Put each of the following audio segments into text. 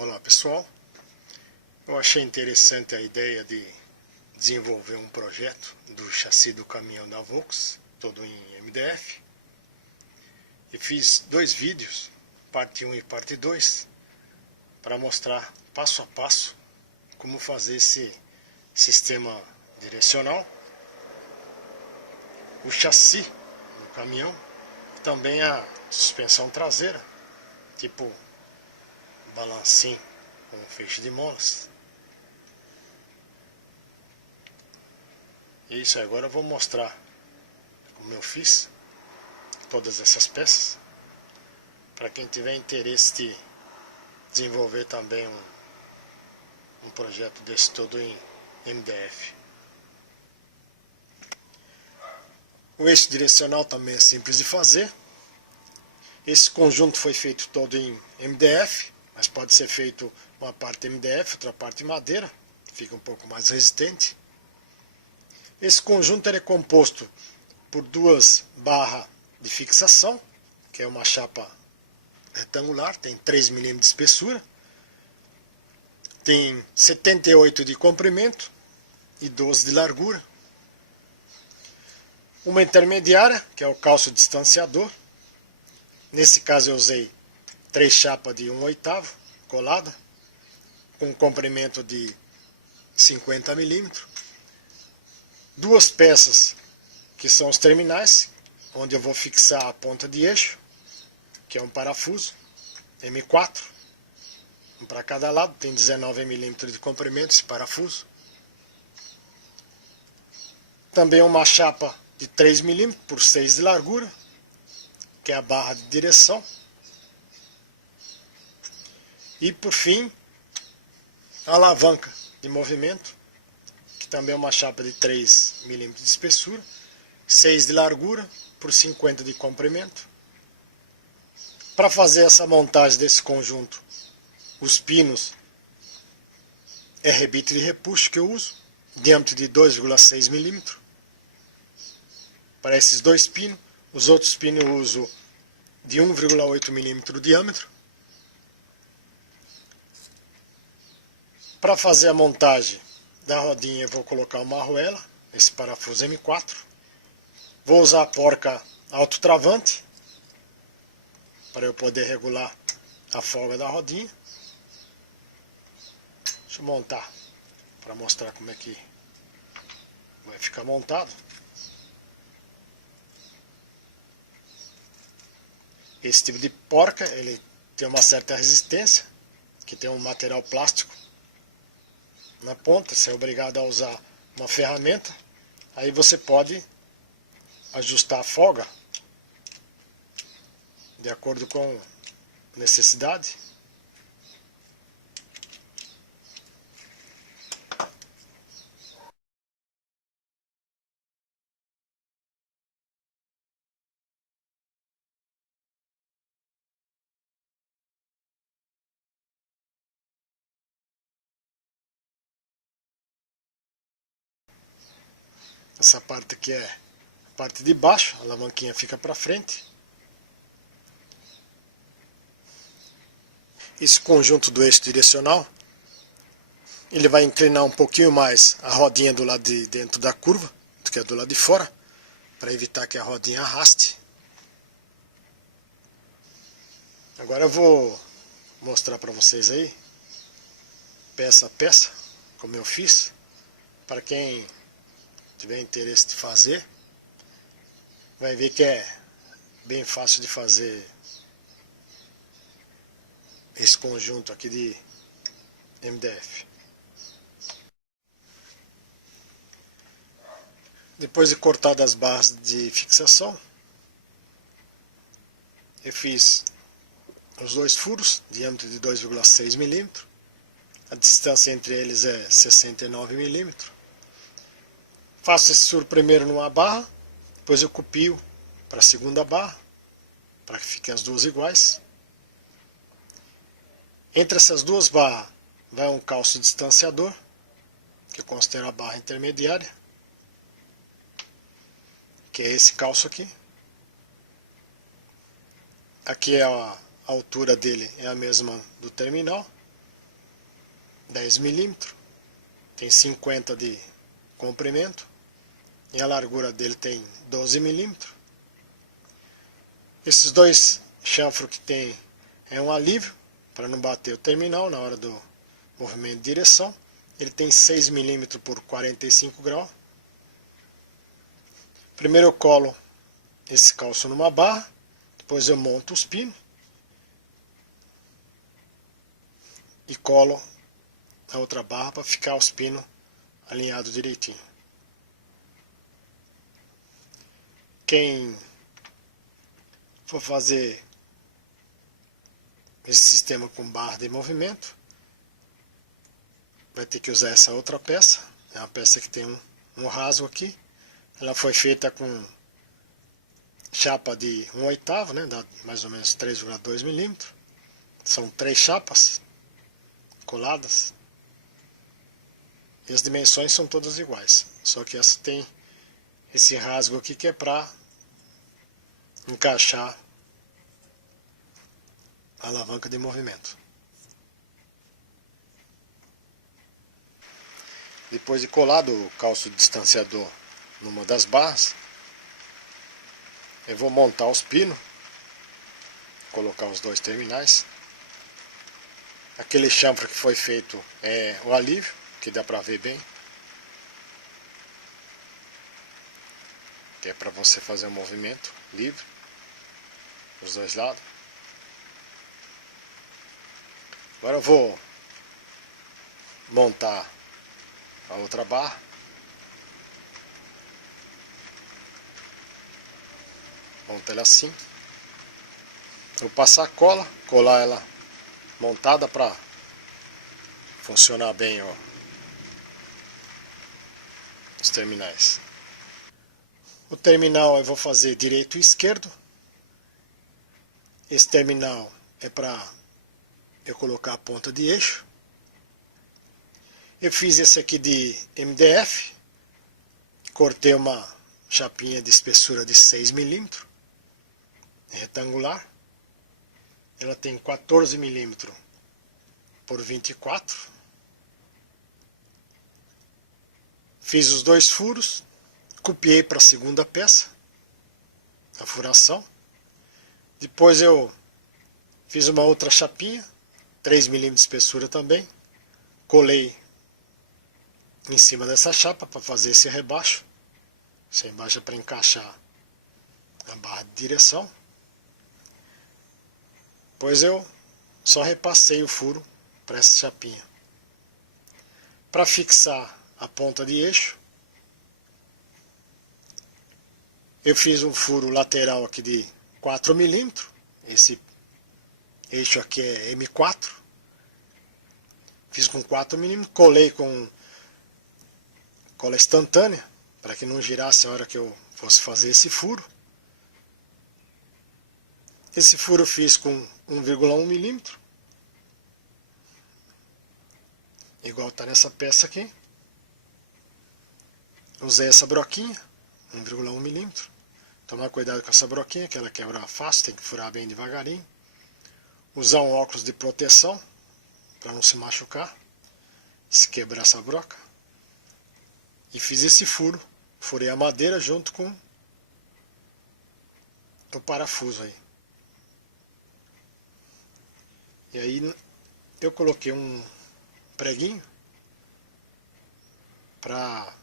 Olá pessoal, eu achei interessante a ideia de desenvolver um projeto do chassi do caminhão da Volks, todo em MDF, e fiz dois vídeos, parte 1 e parte 2, para mostrar passo a passo como fazer esse sistema direcional, o chassi do caminhão, e também a suspensão traseira, tipo balancinho com feixe de molas. E isso aí, agora eu vou mostrar como eu fiz todas essas peças, para quem tiver interesse de desenvolver também um projeto desse todo em MDF. O eixo direcional também é simples de fazer. Esse conjunto foi feito todo em MDF, mas pode ser feito uma parte MDF, outra parte madeira, fica um pouco mais resistente. Esse conjunto é composto por duas barras de fixação, que é uma chapa retangular, tem 3 mm de espessura, tem 78 de comprimento e 12 de largura. Uma intermediária, que é o calço distanciador. Nesse caso eu usei 3 chapas de 1/8 colada, com comprimento de 50 mm. Duas peças que são os terminais, onde eu vou fixar a ponta de eixo, que é um parafuso M4, um para cada lado, tem 19 mm de comprimento esse parafuso. Também uma chapa de 3 mm por 6 de largura, que é a barra de direção. E por fim, a alavanca de movimento, que também é uma chapa de 3 mm de espessura, 6 de largura por 50 de comprimento. Para fazer essa montagem desse conjunto, os pinos é rebite de repuxo que eu uso, diâmetro de 2,6 mm. Para esses dois pinos, os outros pinos eu uso de 1,8 mm de diâmetro. Para fazer a montagem da rodinha eu vou colocar uma arruela, esse parafuso M4. Vou usar a porca autotravante, para eu poder regular a folga da rodinha. Deixa eu montar, para mostrar como é que vai ficar montado. Esse tipo de porca, ele tem uma certa resistência, que tem um material plástico na ponta, você é obrigado a usar uma ferramenta, aí você pode ajustar a folga de acordo com necessidade. Essa parte aqui é a parte de baixo, a alavanquinha fica para frente. Esse conjunto do eixo direcional, ele vai inclinar um pouquinho mais a rodinha do lado de dentro da curva, do que é do lado de fora, para evitar que a rodinha arraste. Agora eu vou mostrar para vocês aí, peça a peça, como eu fiz, para quem tiver interesse de fazer, vai ver que é bem fácil de fazer esse conjunto aqui de MDF. Depois de cortar as barras de fixação, eu fiz os dois furos, diâmetro de 2,6 mm. A distância entre eles é 69 mm. Faço esse furo primeiro numa barra, depois eu copio para a segunda barra, para que fiquem as duas iguais. Entre essas duas barras vai um calço distanciador, que eu considero a barra intermediária, que é esse calço aqui. Aqui é a altura dele, é a mesma do terminal. 10 milímetros, tem 50 de comprimento e a largura dele tem 12 milímetros. Esses dois chanfros que tem é um alívio para não bater o terminal na hora do movimento de direção. Ele tem 6 milímetros por 45 graus. Primeiro eu colo esse calço numa barra, depois eu monto os pinos e colo a outra barra para ficar os pinos alinhados direitinho. Quem for fazer esse sistema com barra de movimento vai ter que usar essa outra peça. É uma peça que tem um rasgo aqui. Ela foi feita com chapa de 1/8, né? Dá mais ou menos 3,2 milímetros. São 3 chapas coladas. E as dimensões são todas iguais. Só que essa tem esse rasgo aqui que é para encaixar a alavanca de movimento. Depois de colado o calço distanciador numa das barras, eu vou montar os pinos, colocar os dois terminais. Aquele chanfre que foi feito é o alívio, que dá para ver bem, que é para você fazer um movimento livre dos dois lados. Agora eu vou montar a outra barra. Monta ela assim. Vou passar cola, colar ela montada para funcionar bem, ó, os terminais. O terminal eu vou fazer direito e esquerdo. Esse terminal é para eu colocar a ponta de eixo. Eu fiz esse aqui de MDF. Cortei uma chapinha de espessura de 6 milímetros, retangular. Ela tem 14 milímetros por 24. Fiz os dois furos, copiei para a segunda peça, a furação. Depois eu fiz uma outra chapinha, 3 milímetros de espessura também. Colei em cima dessa chapa para fazer esse rebaixo. Esse rebaixo é para encaixar a barra de direção. Depois eu só repassei o furo para essa chapinha. Para fixar a ponta de eixo, eu fiz um furo lateral aqui de 4 milímetros. Esse eixo aqui é M4. Fiz com 4 milímetros, colei com cola instantânea, para que não girasse a hora que eu fosse fazer esse furo. Esse furo eu fiz com 1,1 milímetro, igual está nessa peça aqui. Usei essa broquinha, 1,1 milímetro. Tomar cuidado com essa broquinha, que ela quebra fácil, tem que furar bem devagarinho. Usar um óculos de proteção, para não se machucar, se quebrar essa broca. E fiz esse furo, furei a madeira junto com o parafuso aí. E aí eu coloquei um preguinho para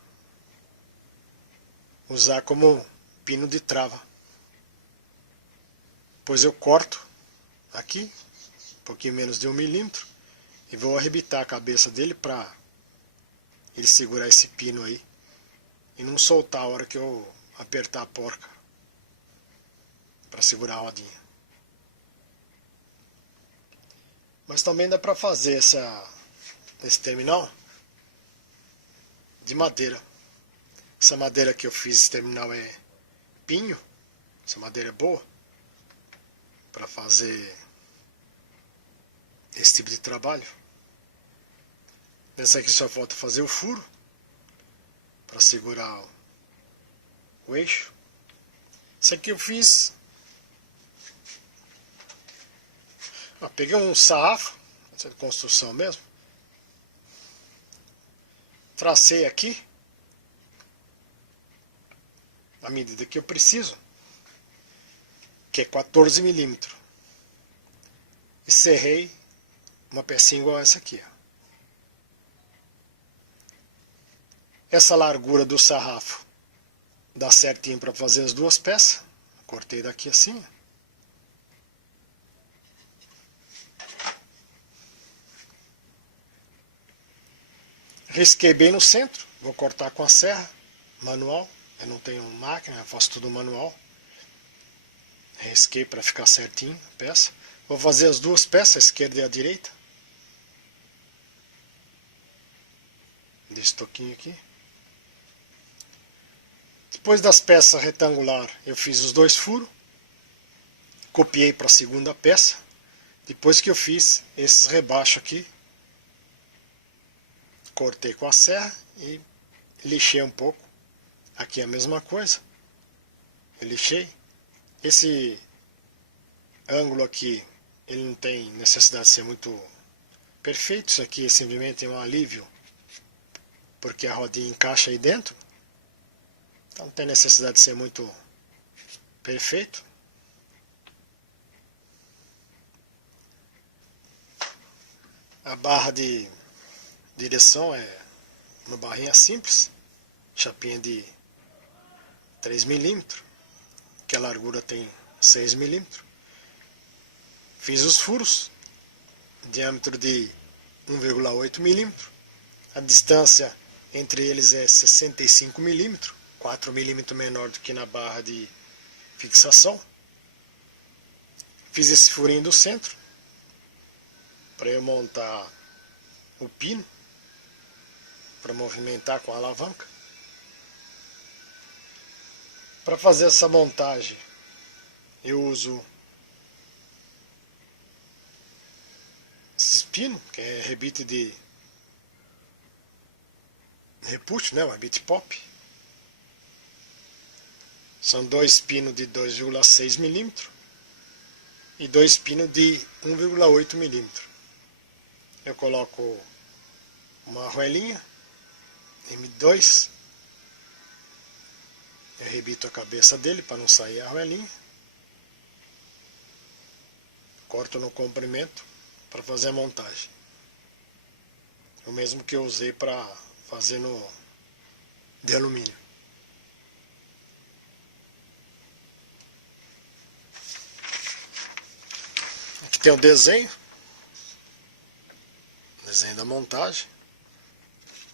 usar como pino de trava. Depois eu corto aqui, um pouquinho menos de 1 milímetro, e vou arrebitar a cabeça dele para ele segurar esse pino aí e não soltar a hora que eu apertar a porca para segurar a rodinha. Mas também dá para fazer esse terminal de madeira. Essa madeira que eu fiz, esse terminal é pinho. Essa madeira é boa para fazer esse tipo de trabalho. Nessa aqui só falta fazer o furo para segurar o eixo. Esse aqui eu fiz. Peguei um sarrafo, essa de construção mesmo. tracei aqui a medida que eu preciso, que é 14 milímetros. E serrei uma pecinha igual essa aqui. Ó. Essa largura do sarrafo dá certinho para fazer as duas peças. Cortei daqui assim. Risquei bem no centro. Vou cortar com a serra manual. Eu não tenho máquina, eu faço tudo manual. Risquei para ficar certinho a peça. Vou fazer as duas peças, a esquerda e a direita. Desse toquinho aqui. Depois das peças retangular, eu fiz os dois furos. Copiei para a segunda peça. Depois que eu fiz esses rebaixos aqui, cortei com a serra e lixei um pouco. Aqui é a mesma coisa. Eu lixei. Esse ângulo aqui, ele não tem necessidade de ser muito perfeito. Isso aqui é simplesmente um alívio, porque a rodinha encaixa aí dentro. Então não tem necessidade de ser muito perfeito. A barra de direção é uma barrinha simples, chapinha de 3 milímetros, que a largura tem 6 milímetros. Fiz os furos, diâmetro de 1,8 milímetros. A distância entre eles é 65 milímetros, 4 milímetros menor do que na barra de fixação. Fiz esse furinho do centro, para eu montar o pino, para movimentar com a alavanca. Para fazer essa montagem, eu uso esse pino, que é rebite de repuxo, né? O rebite pop. São dois pinos de 2,6 milímetros e dois pinos de 1,8 milímetros. Eu coloco uma arruelinha M2. Eu rebito a cabeça dele para não sair a arruelinha. Corto no comprimento para fazer a montagem. O mesmo que eu usei para fazer no de alumínio. Aqui tem o desenho da montagem,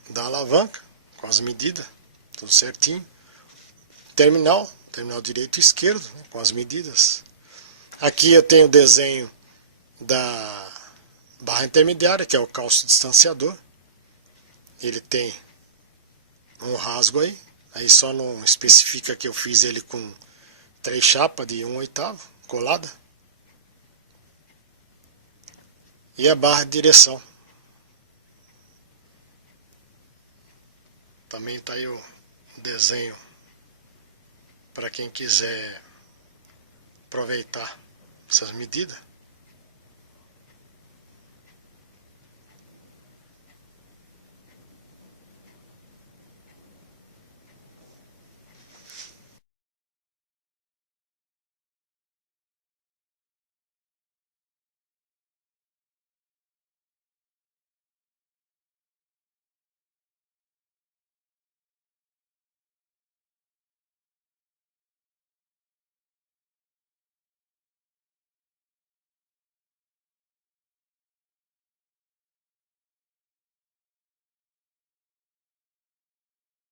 da alavanca, com as medidas, tudo certinho. Terminal direito e esquerdo, né, com as medidas. Aqui eu tenho o desenho da barra intermediária, que é o calço distanciador. Ele tem um rasgo aí só não especifica que eu fiz ele com 3 chapas de 1/8 colada. E a barra de direção. Também está aí o desenho para quem quiser aproveitar essas medidas.